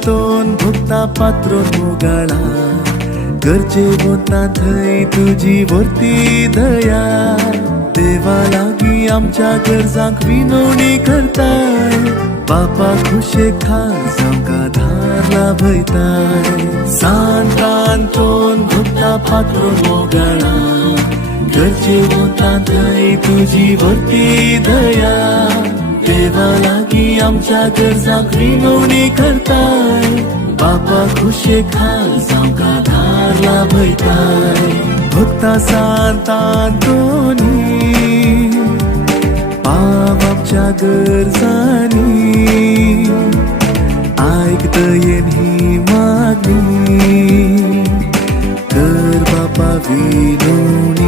सांतोन भुक्ता पात्र मोगाळा गरजे बोलता थंय तुझी वरती दया देवा लागी आमच्या गरजांक विनवणी करताय बापा खुशे खास आमका धार लाभयताय सांतांतोन भुक्ता पात्र मोगाळा गरजे बोलता थंय तुझी वरती दया देवा लागी आमच्या गरजांक विनवणी करताय बापा खुशे खास आमका धार लाभयताय भक्ता सांतांतोनी पाव आमच्या गरजांनी ऐकतयेन ही मागणी कर बापा विनवणी